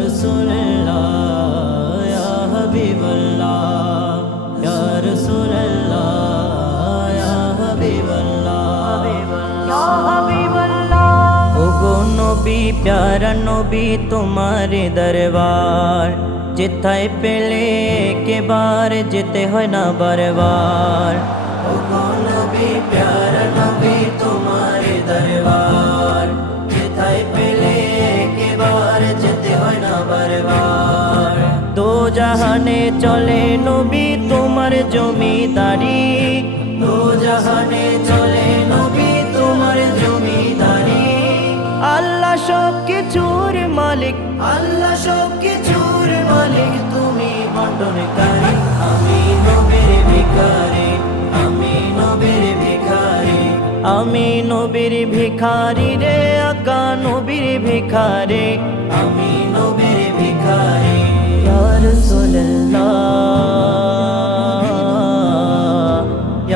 রাসূলুল্লাহ ইয়া হাবিবাল্লাহ ইয়া রাসূলুল্লাহ ইয়া হাবিবাল্লাহ। ওগো নবী প্যারা নবী তোমার দরবার যেথায় পেলে কেবার যেতে হয় না বারবার। ওগো নবী প্যারা নবী জাহানে চলে নবী তোমার জমিদারি। দো জাহানে চলে নবী তোমার জমিদারি। আল্লাহ সব কিছুর মালিক। আল্লাহ সব কিছুর মালিক তুমি বন্টনকারী। আমি নবীর ভিখারি আমি নবীর ভিখারি। আমি নবীর ভিখারি রে আকা নবীর ভিখারি। আমি নবীর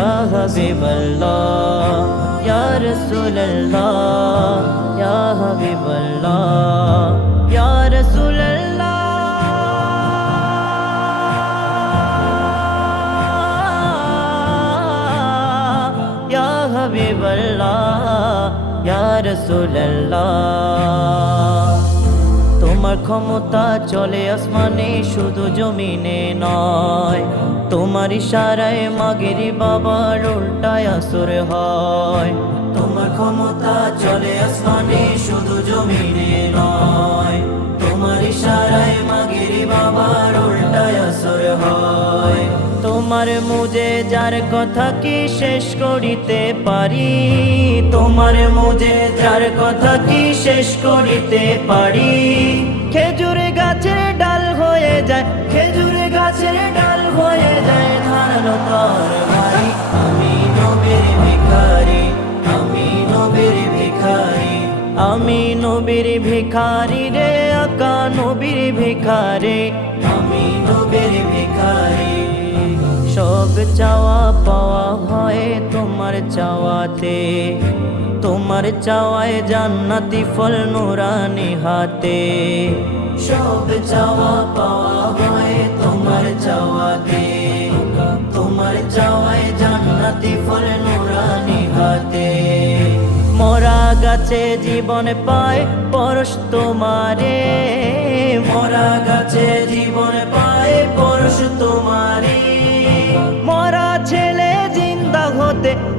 ইয়া হাবিবাল্লাহ ইয়া রাসূলুল্লাহ ইয়া হাবিবাল্লাহ ইয়া রাসূলুল্লাহ ইয়া হাবিবাল্লাহ ইয়া রাসূলুল্লাহ তোমার ক্ষমতা চলে আসমানে, শুধু জমিনে নয়। তোমার ইশারায় মাগেরি বাবার উল্টায় আসর হয়। তোমার ক্ষমতা চলে আসমানে, শুধু জমিনে নয়। তোমার ইশারায় মাগেরি বাবার উল্টায় আসর হয়। তোমার মুজে যার কথা কি শেষ করিতে পারি? তোমার মুজে যার কথা কি শেষ করিতে পারি? খেজুর গাছের ডাল হয়ে যায়, খেজুর গাছের ডাল হয়ে যায় ধারালো তর ভাই আমি নবীর ভিখারি, আমি নবীর ভিখারি। আমি নবীর ভিখারি রে, আকা নবীর ভিখারি। আমি নবীর ভিখারি। চাওয়া পাওয়া হয় তোমার চাওয়াতে। তোমার চাওয়ায় জান্নাতি ফল নুরানি হাতে সব চাওয়া পাওয়া হয় তোমার চাওয়াতে। তোমার চাওয়ায় জান্নাতি ফল নুরানি হাতে মরা গাছে জীবন পায় পরশ তোমারে। মরা গাছে জীবন পায় পরশ তোমারে।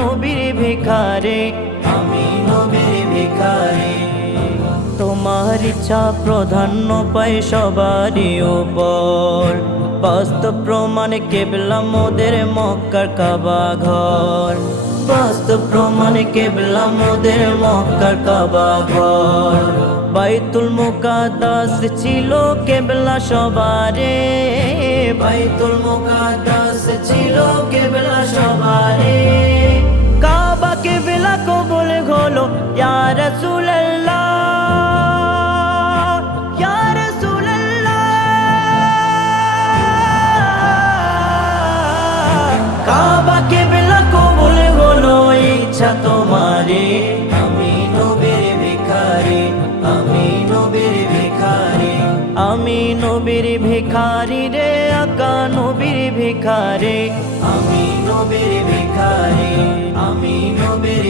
নবীর ভিখারি। আমি নবীর ভিখারি। তোমার ইচ্ছা প্রাধান্য পায় সবারই উপর। বাস্তব প্রমাণ কেবলা মোদের মক্কার কাবা ঘর। বাস্তব প্রমাণ কেবলা মোদের মক্কার কাবা ঘর। বাইতুল মুকাদ্দাস ছিল কেবলা সবারে। বাইতুল মুকাদ্দাস ছিল কেবলা সবারে। ইয়া ইয়া কাবা কবুল হলো ইচ্ছা আমি নবীর ভিখারি আমি নবীর ভিখারি রে আকা নবীর ভিখারি আমি নবীর ভিখারি আমি নবীর